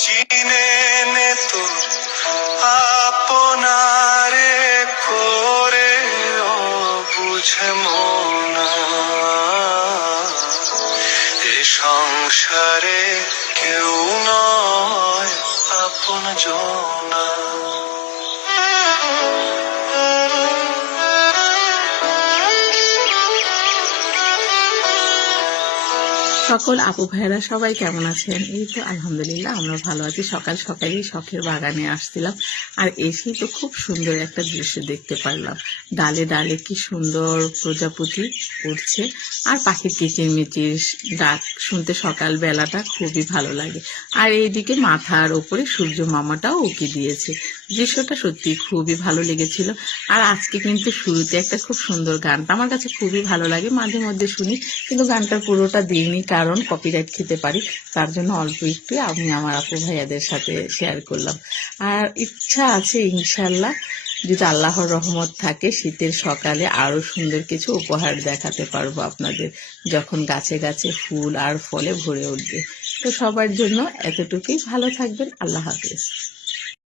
চিনে নে তো আপনারে করে ও বুঝে মনা, এ সংসারে কেউ নয় আপন জনা। সকল আপু ভাইয়েরা সবাই কেমন আছেন? এই তো আলহামদুলিল্লাহ আমরা ভালো আছি। সকাল সকালেই শখের বাগানে আসছিলাম, আর এসেই তো খুব সুন্দর একটা দৃশ্য দেখতে পারলাম। ডালে ডালে কি সুন্দর প্রজাপতি উঠছে, আর পাখির কিচিরমিচির ডাক শুনতে সকাল বেলাটা খুবই ভালো লাগে। আর এইদিকে মাথার ওপরে সূর্য মামাটাও উঁকি দিয়েছে। দৃশ্যটা সত্যি খুবই ভালো লেগেছিল। আর আজকে কিন্তু শুরুতে একটা খুব সুন্দর গানটা আমার কাছে খুবই ভালো লাগে, মাঝে মধ্যে শুনি, কিন্তু গানটার পুরোটা দিইনি কারণ কপিরাইট খেতে পারি। তার জন্য অল্প একটু আমি আমার আপু ভাইয়াদের সাথে শেয়ার করলাম। আর ইচ্ছা আছে ইনশাল্লাহ, যদি আল্লাহর রহমত থাকে, শীতের সকালে আরো সুন্দর কিছু উপহার দেখাতে পারবো আপনাদের, যখন গাছে গাছে ফুল আর ফলে ভরে উঠবে। তো সবার জন্য এতটুকুই, ভালো থাকবেন, আল্লাহ হাফেজ।